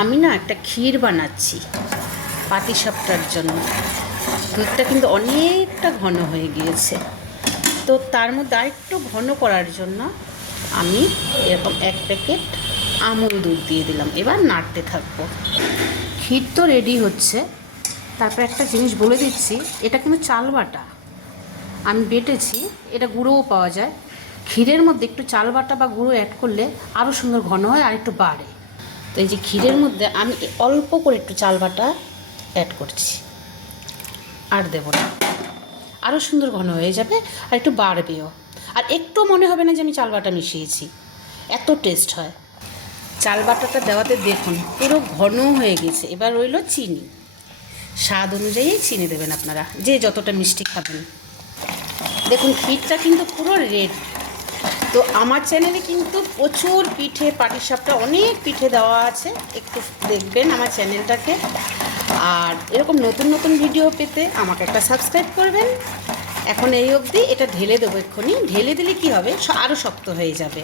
আমি না একটা ক্ষীর বানাচ্ছি পাটিসাপটার জন্য। দুধটা কিন্তু অনেকটা ঘন হয়ে গিয়েছে, তো তার মধ্যে আরেকটু ঘন করার জন্য আমি এরকম 1 প্যাকেট আমুল দুধ দিয়ে দিলাম। এবার নাড়তে থাকবো। ক্ষীর তো রেডি হচ্ছে। তারপর একটা জিনিস বলে দিচ্ছি, এটা কিন্তু চাল বাটা, আমি বেটেছি। এটা গুঁড়োও পাওয়া যায়। ক্ষীরের মধ্যে একটু চাল বাটা বা গুঁড়ো অ্যাড করলে আরও সুন্দর ঘন হয় আর একটু বাড়ে। তো এই যে ক্ষীরের মধ্যে আমি অল্প করে একটু চাল বাটা অ্যাড করছি, আর দেবো না। আরও সুন্দর ঘন হয়ে যাবে আর একটু বাড়বেও। আর একটু মনে হবে না যে আমি চাল বাটা মিশিয়েছি, এত টেস্ট হয়। চাল বাটাটা দেওয়াতে দেখুন পুরো ঘন হয়ে গেছে। এবার রইল চিনি। স্বাদ অনুযায়ী চিনি দেবেন আপনারা, যে যতটা মিষ্টি খাবেন। দেখুন ক্ষীরটা কিন্তু পুরো রেড। তো আমার চ্যানেলে কিন্তু প্রচুর পিঠে, পাটিসাপটা, অনেক পিঠে দেওয়া আছে। একটু দেখবেন আমার চ্যানেলটাকে। আর এরকম নতুন নতুন ভিডিও পেতে আমাকে একটা সাবস্ক্রাইব করবেন। এখন এই অবধি এটা ঢেলে দেবো। এক্ষুনি ঢেলে দিলে কী হবে, আরও শক্ত হয়ে যাবে।